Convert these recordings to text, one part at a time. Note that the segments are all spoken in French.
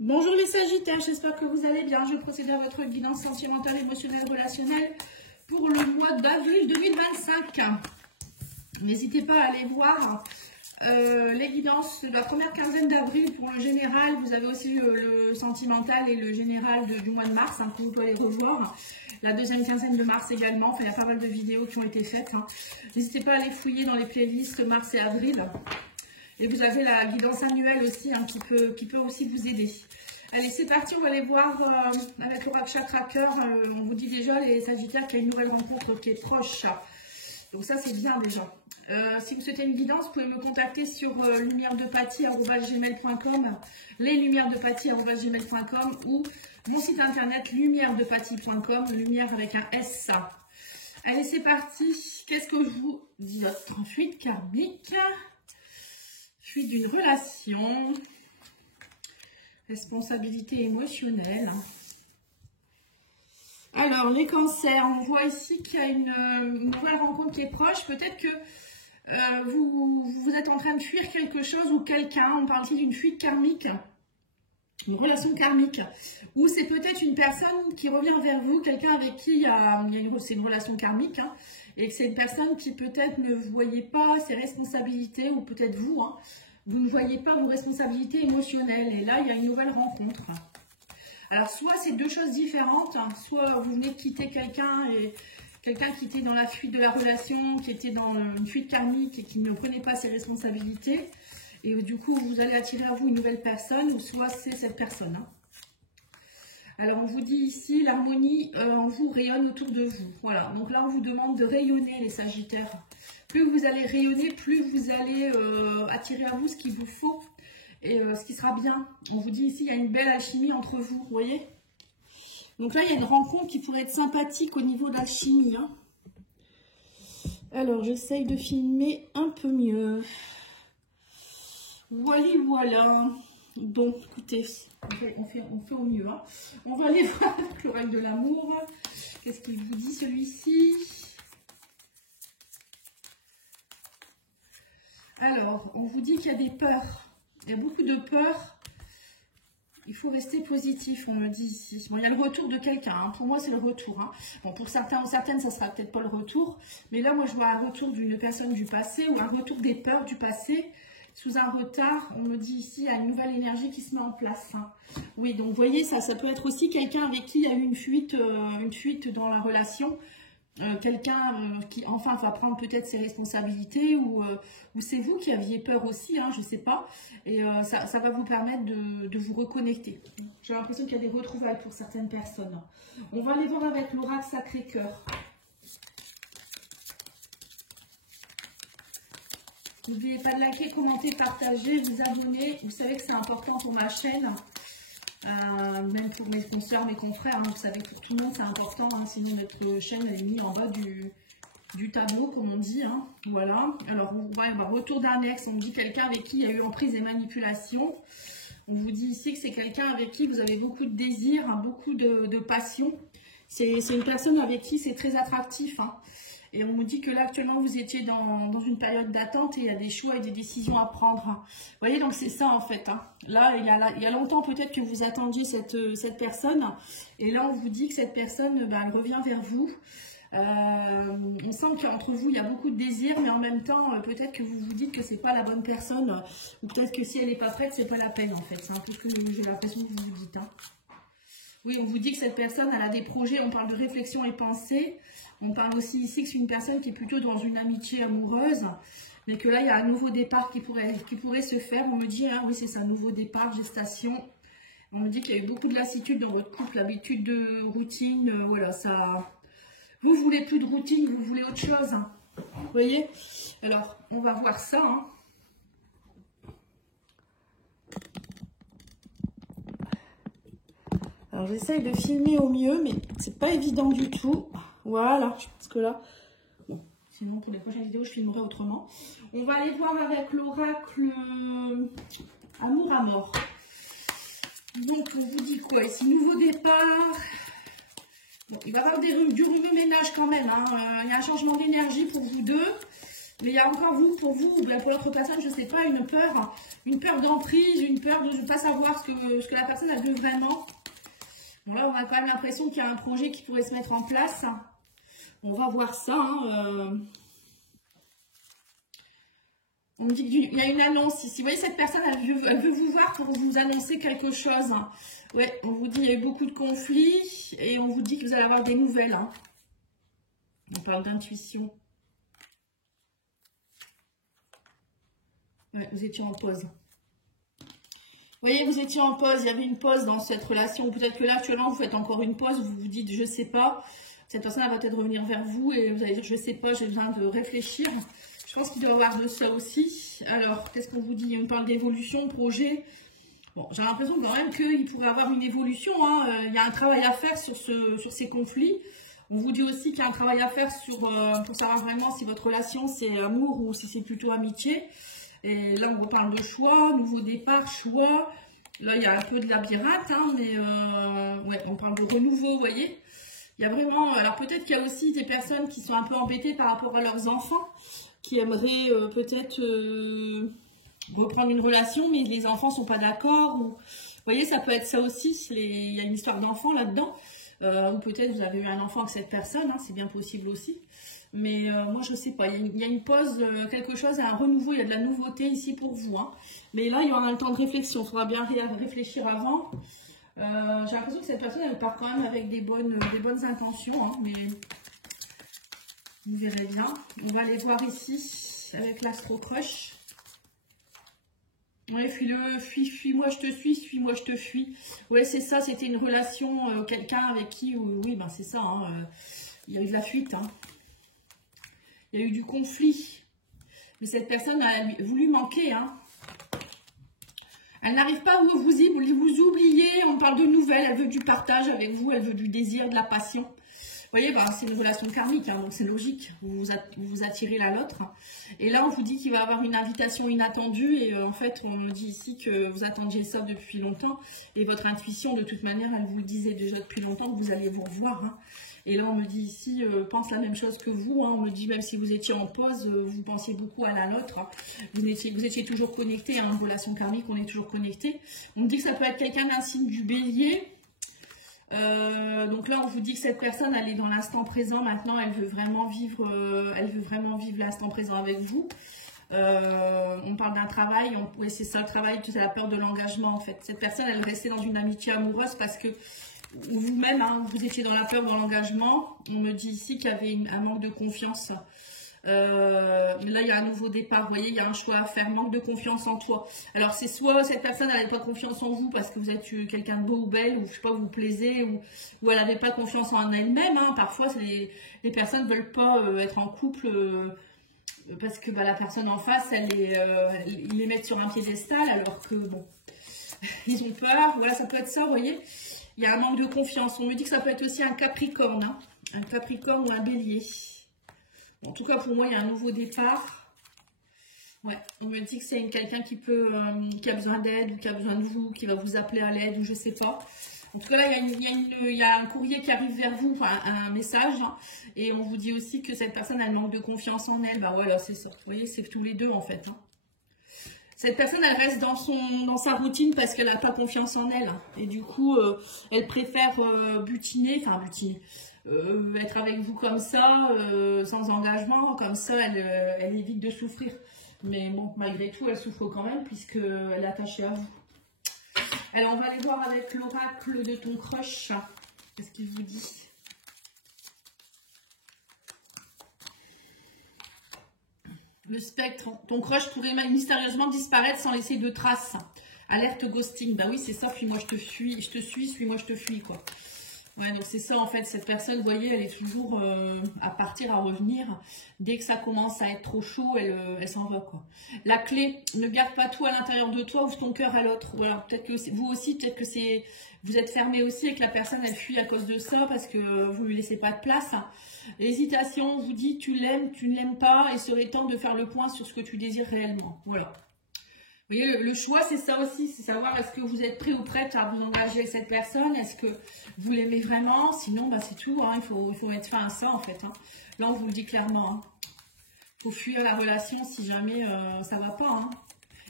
Bonjour les Sagittaires, j'espère que vous allez bien. Je procède à votre guidance sentimentale, émotionnelle, relationnelle pour le mois d'avril 2025. N'hésitez pas à aller voir les guidances de la première quinzaine d'avril pour le général. Vous avez aussi le sentimental et le général du mois de mars, que vous pouvez aller revoir. La deuxième quinzaine de mars également. Enfin, il y a pas mal de vidéos qui ont été faites. N'hésitez pas à aller fouiller dans les playlists mars et avril. Et vous avez la guidance annuelle aussi qui peut aussi vous aider. Allez, c'est parti, on va aller voir avec l'Oracle Chakra Cœur. On vous dit déjà, les Sagittaires, qu'il y a une nouvelle rencontre qui est proche. Donc ça, c'est bien déjà. Si vous souhaitez une guidance, vous pouvez me contacter sur lumièredepathie@gmail.com, leslumièresdepathie@gmail.com ou mon site internet lumièredepathie.com, lumière avec un S. Allez, c'est parti. Qu'est-ce que je vous dis d'autre? Fuite karmique. Fuite d'une relation, responsabilité émotionnelle. Alors, les cancers, on voit ici qu'il y a une nouvelle rencontre qui est proche. Peut-être que vous êtes en train de fuir quelque chose ou quelqu'un. On parle ici d'une fuite karmique, une relation karmique. Ou c'est peut-être une personne qui revient vers vous, quelqu'un avec qui c'est une relation karmique. Et que c'est une personne qui peut-être ne voyait pas ses responsabilités, ou peut-être vous, vous ne voyez pas vos responsabilités émotionnelles. Et là, il y a une nouvelle rencontre. Alors, soit c'est deux choses différentes, soit vous venez de quitter quelqu'un, et quelqu'un qui était dans la fuite de la relation, qui était dans une fuite karmique et qui ne prenait pas ses responsabilités. Et du coup, vous allez attirer à vous une nouvelle personne, ou soit c'est cette personne. Alors, on vous dit ici, l'harmonie en vous rayonne autour de vous. Voilà, donc là, on vous demande de rayonner, les Sagittaires. Plus vous allez rayonner, plus vous allez attirer à vous ce qu'il vous faut et ce qui sera bien. On vous dit ici, il y a une belle alchimie entre vous, vous voyez? Donc là, il y a une rencontre qui pourrait être sympathique au niveau d'alchimie. Alors, j'essaye de filmer un peu mieux. Voilà. Bon, écoutez, on fait au mieux. On va aller voir l'oracle de l'amour. Qu'est-ce qu'il vous dit, celui-ci? Alors, on vous dit qu'il y a des peurs. Il y a beaucoup de peurs. Il faut rester positif, on me dit ici. Bon, il y a le retour de quelqu'un. Pour moi, c'est le retour. Bon, pour certains ou certaines, ça ne sera peut-être pas le retour. Mais là, moi, je vois un retour d'une personne du passé ou un retour des peurs du passé. Sous un retard, on me dit ici, il y a une nouvelle énergie qui se met en place. Oui, donc vous voyez, ça peut être aussi quelqu'un avec qui il y a eu une fuite dans la relation. Quelqu'un qui enfin va prendre peut-être ses responsabilités, ou c'est vous qui aviez peur aussi, je ne sais pas. Et ça va vous permettre de vous reconnecter. J'ai l'impression qu'il y a des retrouvailles pour certaines personnes. On va aller voir avec l'oracle Sacré-Cœur. N'oubliez pas de liker, commenter, partager, vous abonner. Vous savez que c'est important pour ma chaîne. Même pour mes consoeurs, mes confrères, vous savez que pour tout le monde c'est important, sinon notre chaîne elle est mise en bas du tableau, comme on dit. Voilà. Alors, retour d'un ex, on me dit quelqu'un avec qui il y a eu emprise et manipulation. On vous dit ici que c'est quelqu'un avec qui vous avez beaucoup de désir, beaucoup de passion. C'est une personne avec qui c'est très attractif. Et on me dit que là, actuellement, vous étiez dans une période d'attente et il y a des choix et des décisions à prendre. Vous voyez, donc c'est ça en fait. Là, il y a longtemps peut-être que vous attendiez cette personne. Et là, on vous dit que cette personne, elle revient vers vous. On sent qu'entre vous, il y a beaucoup de désir, mais en même temps, peut-être que vous vous dites que c'est pas la bonne personne. Ou peut-être que si elle n'est pas prête, c'est pas la peine en fait. C'est un peu ce que j'ai l'impression que vous vous dites. Oui, on vous dit que cette personne, elle a des projets, on parle de réflexion et pensée. On parle aussi ici que c'est une personne qui est plutôt dans une amitié amoureuse, mais que là, il y a un nouveau départ qui pourrait se faire. On me dit, oui, c'est ça, nouveau départ, gestation. On me dit qu'il y a eu beaucoup de lassitude dans votre couple, l'habitude de routine, voilà, ça... Vous voulez plus de routine, vous voulez autre chose. Vous voyez? Alors, on va voir ça. Alors, j'essaye de filmer au mieux, mais c'est pas évident du tout. Voilà, je pense que là... Bon, sinon, pour les prochaines vidéos, je filmerai autrement. On va aller voir avec l'oracle Amour à mort. Donc, on vous dit quoi ici? Nouveau départ. Bon, il va y avoir du remue-ménage quand même. Il y a un changement d'énergie pour vous deux. Mais il y a encore vous, pour vous, ou bien pour l'autre personne, je ne sais pas, une peur d'emprise, une peur de ne pas savoir ce que la personne elle veut vraiment. Bon là, on a quand même l'impression qu'il y a un projet qui pourrait se mettre en place. On va voir ça. Hein, On me dit qu'il y a une annonce ici. Vous voyez, cette personne, elle veut vous voir pour vous annoncer quelque chose. Ouais, on vous dit qu'il y a eu beaucoup de conflits et on vous dit que vous allez avoir des nouvelles. Hein. On parle d'intuition. Ouais, vous étiez en pause. Vous voyez, vous étiez en pause. Il y avait une pause dans cette relation. Peut-être que là, actuellement, vous faites encore une pause. Vous vous dites, je sais pas. Cette personne, elle va peut-être revenir vers vous et vous allez dire, je sais pas, j'ai besoin de réfléchir. Je pense qu'il doit y avoir de ça aussi. Alors, qu'est-ce qu'on vous dit? On parle d'évolution, projet. Bon, j'ai l'impression quand même qu'il pourrait y avoir une évolution. Hein. Il y a un travail à faire sur ces conflits. On vous dit aussi qu'il y a un travail à faire pour savoir vraiment si votre relation c'est amour ou si c'est plutôt amitié. Et là, on reparle de choix, nouveau départ, choix. Là, il y a un peu de labyrinthe, hein, mais ouais, on parle de renouveau, vous voyez. Il y a vraiment... Alors, peut-être qu'il y a aussi des personnes qui sont un peu embêtées par rapport à leurs enfants, qui aimeraient peut-être reprendre une relation, mais les enfants ne sont pas d'accord. Ou... Vous voyez, ça peut être ça aussi. Il y a une histoire d'enfant là-dedans. Ou peut-être vous avez eu un enfant avec cette personne, hein, c'est bien possible aussi. Mais moi, je ne sais pas. Il y a une pause, quelque chose, un renouveau, il y a de la nouveauté ici pour vous. Hein. Mais là, il y aura un temps de réflexion. Il faudra bien réfléchir avant. J'ai l'impression que cette personne, elle part quand même avec des bonnes intentions. Hein, mais vous verrez bien. On va aller voir ici avec l'astro-crush. Ouais, fuis, moi je te suis, moi je te fuis. Ouais, c'est ça, c'était une relation, quelqu'un avec qui, oui, ben c'est ça, hein, il y a eu de la fuite, hein. Il y a eu du conflit. Mais cette personne a voulu manquer, hein. Elle n'arrive pas à vous oublier, on parle de nouvelles, elle veut du partage avec vous, elle veut du désir, de la passion. Vous voyez, bah, c'est une relation karmique, hein, donc c'est logique, vous attirez l'un l'autre. Et là, on vous dit qu'il va y avoir une invitation inattendue et en fait, on me dit ici que vous attendiez ça depuis longtemps et votre intuition, de toute manière, elle vous le disait déjà depuis longtemps que vous alliez vous revoir. Hein. Et là, on me dit ici, pense la même chose que vous. Hein. On me dit, même si vous étiez en pause, vous pensiez beaucoup à l'un l'autre. Hein. Vous étiez toujours connectés, hein, en relation karmique, on est toujours connectés. On me dit que ça peut être quelqu'un d'un signe du bélier. Donc là, on vous dit que cette personne, elle est dans l'instant présent. Maintenant, elle veut vraiment vivre l'instant présent avec vous. On parle d'un travail. Oui, c'est ça le travail. C'est la peur de l'engagement, en fait. Cette personne, elle restait dans une amitié amoureuse parce que vous-même, hein, vous étiez dans la peur, dans l'engagement. On me dit ici qu'il y avait un manque de confiance. Là, il y a un nouveau départ, vous voyez, il y a un choix à faire, manque de confiance en toi. Alors, c'est soit cette personne n'avait pas confiance en vous parce que vous êtes quelqu'un de beau ou belle, ou je sais pas, vous vous plaisez, ou elle n'avait pas confiance en elle-même. Hein. Parfois, les personnes ne veulent pas être en couple parce que bah, la personne en face, ils les mettent sur un piédestal alors que, bon, ils ont peur. Voilà, ça peut être ça, vous voyez. Il y a un manque de confiance. On me dit que ça peut être aussi un capricorne, hein. Un capricorne ou un bélier. En tout cas, pour moi, il y a un nouveau départ. Ouais, on me dit que c'est quelqu'un qui a besoin d'aide, ou qui a besoin de vous, qui va vous appeler à l'aide, ou je sais pas. En tout cas, là, il y a un courrier qui arrive vers vous, enfin, un message. Hein, et on vous dit aussi que cette personne, elle manque de confiance en elle. Bah voilà, c'est ça. Vous voyez, c'est tous les deux, en fait. Hein. Cette personne, elle reste dans sa routine parce qu'elle n'a pas confiance en elle. Hein. Et du coup, elle préfère butiner, être avec vous comme ça, sans engagement, comme ça, elle évite de souffrir. Mais bon, malgré tout, elle souffre quand même puisqu'elle est attachée à vous. Alors, on va aller voir avec l'oracle de ton crush. Qu'est-ce qu'il vous dit? Le spectre, ton crush pourrait mystérieusement disparaître sans laisser de traces. Alerte ghosting, bah oui, c'est ça, puis moi je te suis, suis moi je te fuis, quoi. Ouais, donc c'est ça en fait, cette personne, vous voyez, elle est toujours à partir, à revenir. Dès que ça commence à être trop chaud, elle s'en va, quoi. La clé, ne garde pas tout à l'intérieur de toi, ouvre ton cœur à l'autre. Voilà, peut-être que vous aussi, peut-être que vous êtes fermé aussi et que la personne, elle fuit à cause de ça parce que vous lui laissez pas de place. L'hésitation, on vous dit, tu l'aimes, tu ne l'aimes pas, et il serait temps de faire le point sur ce que tu désires réellement. Voilà. Vous voyez, le choix, c'est ça aussi, c'est savoir est-ce que vous êtes prêt ou prête à vous engager avec cette personne, est-ce que vous l'aimez vraiment, sinon, bah, c'est tout, hein, il faut mettre fin à ça, en fait. Hein. Là, on vous le dit clairement. Hein. faut fuir la relation si jamais ça va pas. Hein.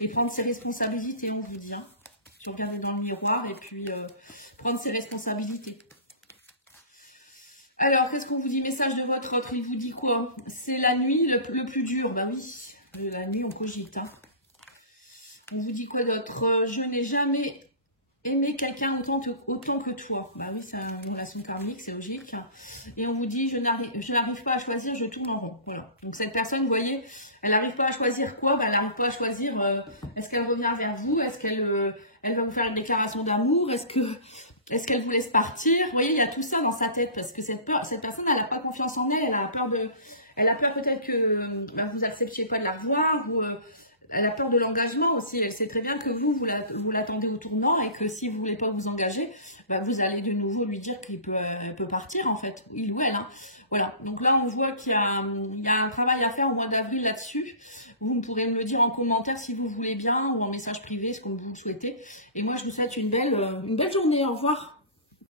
Et prendre ses responsabilités, on vous dit. Hein. Tu regardes dans le miroir et puis prendre ses responsabilités. Alors, qu'est-ce qu'on vous dit? Message de votre autre, il vous dit quoi? C'est la nuit le plus dur. Bah oui, la nuit on cogite. Hein. On vous dit quoi d'autre? Je n'ai jamais aimé quelqu'un autant que toi. Bah oui, c'est une relation karmique, c'est logique. Et on vous dit, je n'arrive pas à choisir, je tourne en rond. Voilà. Donc cette personne, vous voyez, elle n'arrive pas à choisir quoi? Bah, elle n'arrive pas à choisir, est-ce qu'elle revient vers vous? Est-ce qu'elle elle va vous faire une déclaration d'amour? Est-ce qu'elle vous laisse partir? Vous voyez, il y a tout ça dans sa tête, parce que cette personne, elle n'a pas confiance en elle, elle a peur peut-être que bah, vous acceptiez pas de la revoir, ou elle a peur de l'engagement aussi. Elle sait très bien que vous l'attendez au tournant et que si vous ne voulez pas vous engager, bah, vous allez de nouveau lui dire qu'elle peut partir en fait, il ou elle. Hein. Voilà, donc là on voit qu'il y a un travail à faire au mois d'avril là-dessus. Vous pourrez me le dire en commentaire si vous voulez bien ou en message privé, ce que vous le souhaitez. Et moi je vous souhaite une belle journée, au revoir.